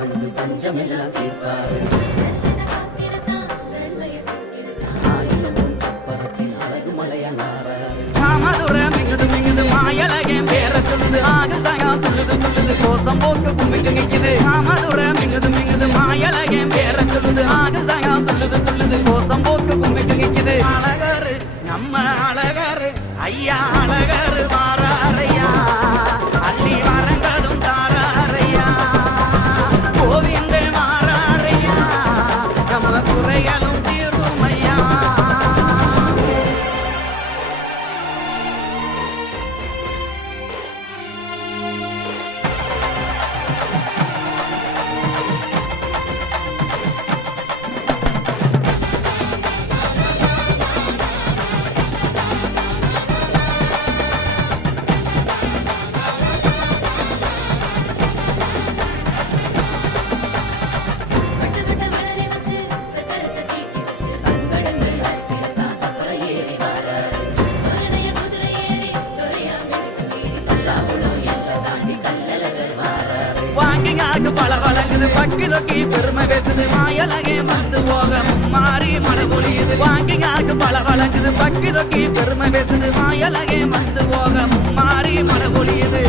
வந்து பஞ்சமெல்லாம் தீர்ப்பாரு ஆயிரம் பொன் சப்பரத்தில் அழகு மலையங்காராரு மாமதுரை மிங்குது மிங்குது மாயழகே பேர சொல்லுது ஆகு சகா துள்ளுது துள்ளுது கோசம் போட்டு கும்பிட்டு நிக்குது மாமதுரை மிங்குது மிங்குது மாயழகே பேர சொல்லுது ஆகு சகா துள்ளுது துள்ளுது கோசம் போட்டு கும்பிட்டு நிக்குது அழகரு நம்ம அழகரு ஐயா அழகரு வாராரையா அள்ளி வரங்களும் தாராரையா கோவிந்த வாராரையா நம்ம குறைகளும் தீர்வுமையா சங்கடங்கள் அறுத்திடத்தான் சப்பர ஏறி வாராரு பல்லாகுளம் எல்லாம் தாண்டி கல்லழகர் வாராரு வாங்கிங்காக்கு பல வழங்குது பக்கி தொக்கி பெருமை பேசுது மாயலகே வந்து போக மாறி மழை பொழியுது வாங்கிங்காக்கு பல வழங்குது பக்கி தொக்கி பெருமை பேசுது மாயலகே வந்து போக மாறி மழை பொழியுது